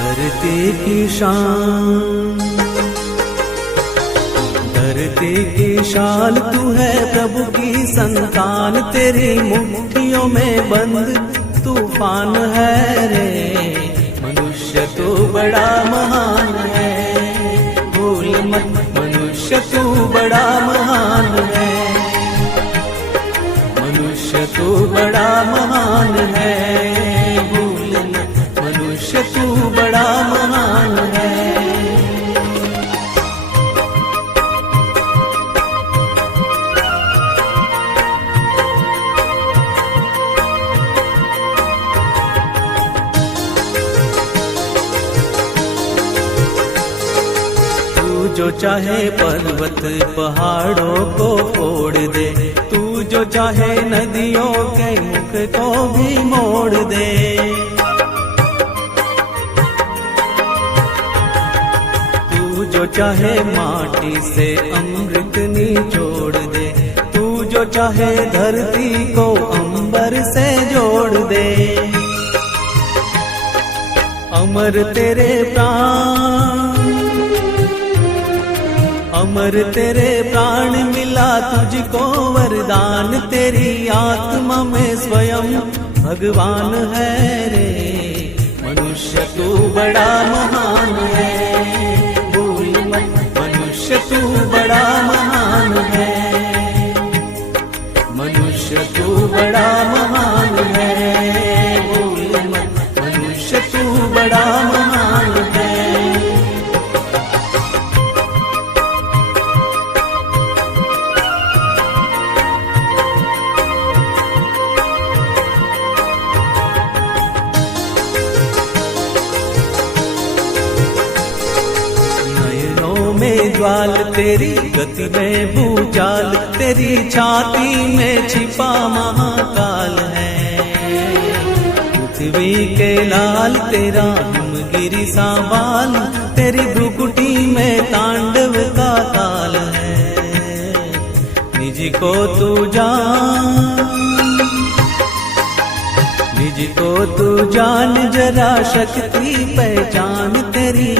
धरती की शान, धरती की शान तू है प्रभु की संतान, तेरी मुट्ठियों में बंद तूफान है रे। मनुष्य तू बड़ा महान है, भूल मत मनुष्य तू बड़ा महान है, मनुष्य तू बड़ा महान है, भूल मत मनुष्य तू बड़ा महान है। जो चाहे पर्वत पहाड़ों को फोड़ दे, तू जो चाहे नदियों के मुख को भी मोड़ दे, तू जो चाहे माटी से अमृत निचोड़ दे, तू जो चाहे धरती को अंबर से जोड़ दे। अमर तेरे प्राण, अमर तेरे प्राण मिला तुझको वरदान, तेरी आत्मा में स्वयं भगवान है रे। मनुष्य तू बड़ा महान है, भूल मत मनुष्य तू बड़ा महान है, मनुष्य तू बड़ा महान है, भूल मत मनुष्य तू बड़ा महान है। में ज्वाल तेरी गति में भूचाल, तेरी छाती में छिपा महाकाल है। पृथ्वी के लाल तेरा हिमगिरी सा बाल, तेरी भ्रुकुटी में तांडव का ताल है। निज को तू जान, निज को तू जान, जरा शक्ति पहचान, तेरी